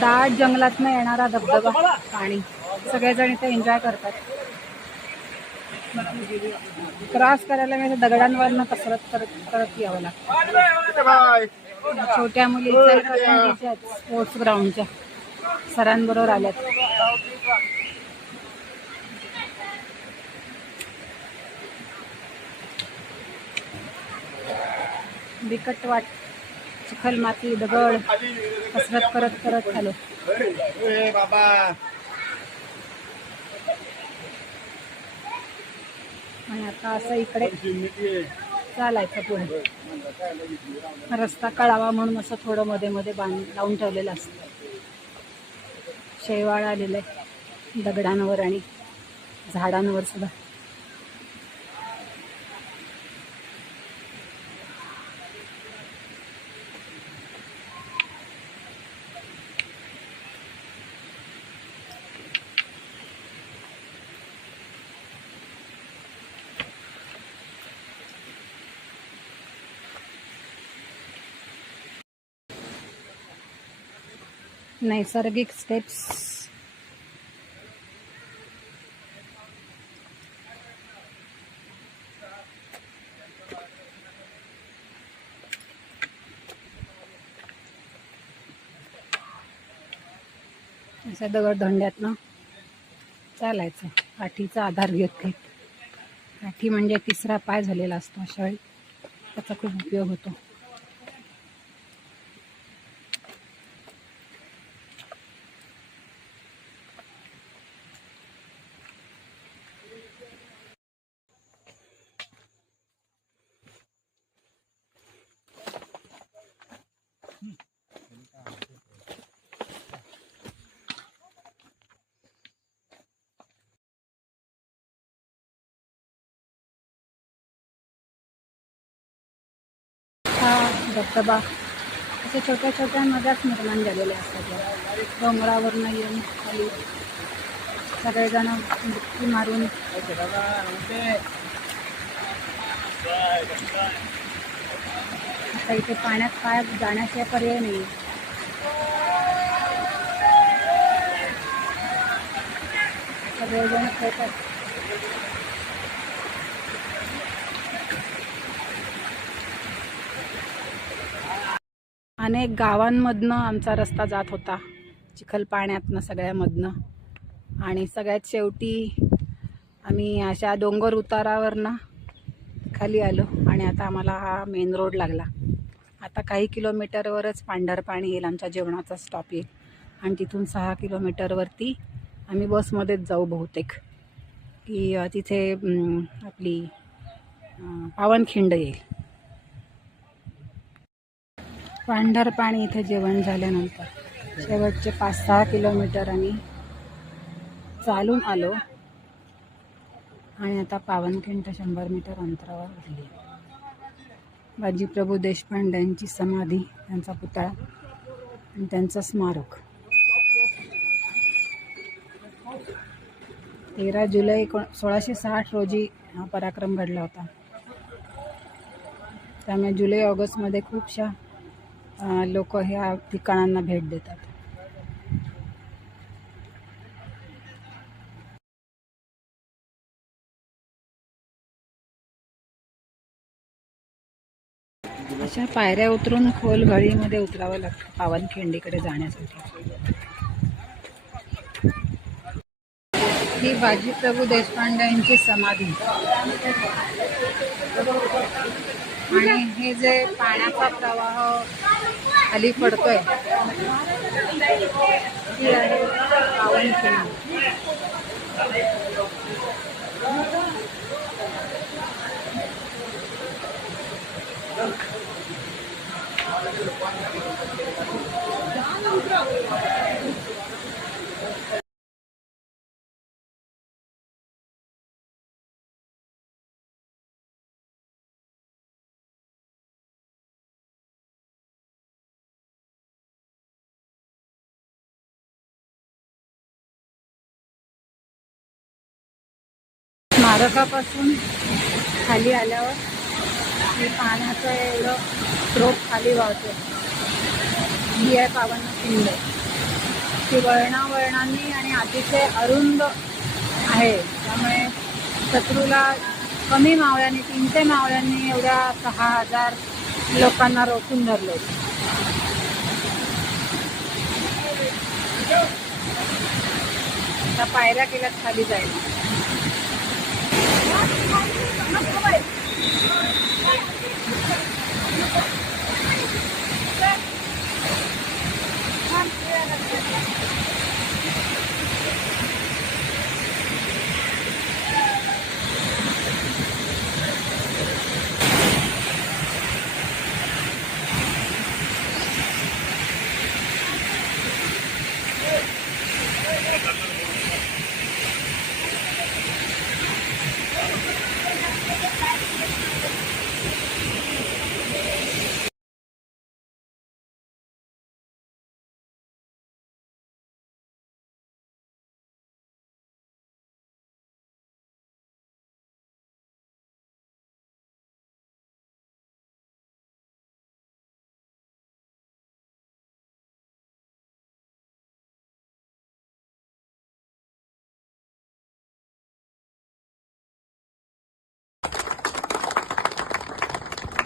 दाट जंगलातनं येणारा धबधबा पाणी. सगळेजण इथे एन्जॉय करतात. क्रॉस करायला मी दगडांवरनं कसरत करत करत यावं लागतं. छोट्या मुली स्पोर्ट्स ग्राउंडच्या सरांबरोबर आल्यात. बिकट वाट चिखल माती दगड कसरत करत करत आलो बाबा आणि आता असं इकडे चालायचं पुढे. रस्ता कळावा म्हणून असं थोडं मध्ये मध्ये बांध लावून ठेवलेलं असतं. शेवाळ आलेलं आहे दगडांवर आणि झाडांवर सुद्धा. नैसर्गिक स्टेप्स अशा दगडधोंड्यातनं चालायचं. काठीचा आधार घेत घेत. काठी म्हणजे तिसरा पाय झालेला असतो अशा वेळी त्याचा खूप उपयोग होतो. धबधबा. अशा छोट्या छोट्या नद्याच निर्माण असतात. या. डोंगरावरनं येऊन खाली सगळेजण मारून आता इथे पाण्यात पाय जाण्याचे पर्याय नाही सगळेजण खेळतात. अनेक गावांमधनं आमचा रस्ता जात होता चिखल पाण्यातनं सगळ्यामधनं. आणि सगळ्यात शेवटी आम्ही अशा डोंगर उतारावरनं खाली आलो आणि आता आम्हाला हा मेन रोड लागला. आता काही किलोमीटरवरच पांढरपाणी येईल आमच्या जेवणाचा स्टॉप येईल. आणि तिथून सहा किलोमीटरवरती आम्ही बसमध्येच जाऊ बहुतेक. की तिथे आपली पावनखिंड येईल. पांढरपाणी इथे जेवण झाल्यानंतर शेवटचे पाच सहा किलोमीटर आम्ही चालून आलो. आणि आता पावनखिंड शंभर मीटर अंतरावर उरली. बाजीप्रभू देशपांड्यांची समाधी त्यांचा पुतळा आणि त्यांचं स्मारक. तेरा जुलै एकोण सोळाशे साठ रोजी हा पराक्रम घडला होता. त्यामुळे जुलै ऑगस्टमध्ये खूपशा लोक ह्या ठिकाणांना भेट देतात. अशा पायऱ्या उतरून खोल घळीमध्ये उतरावं लागतं पावनखिंडीकडे जाण्यासाठी. ही बाजीप्रभू देशपांडे यांची समाधी. आणि हे जे पाण्याचा प्रवाह खाली पडतोय. ती आहे पावनखिंडी स्मारकापासून खाली आल्यावर हे पाण्याचं एवढं स्रोत खाली वाहतो. ही आहे पावन पिंड. ती वळणावळणांनी आणि अतिशय अरुंद आहे. त्यामुळे शत्रूला कमी मावळ्यांनी तीनशे मावळ्यांनी एवढ्या सहा हजार लोकांना रोखून धरले. पायऱ्या केल्यात खाली い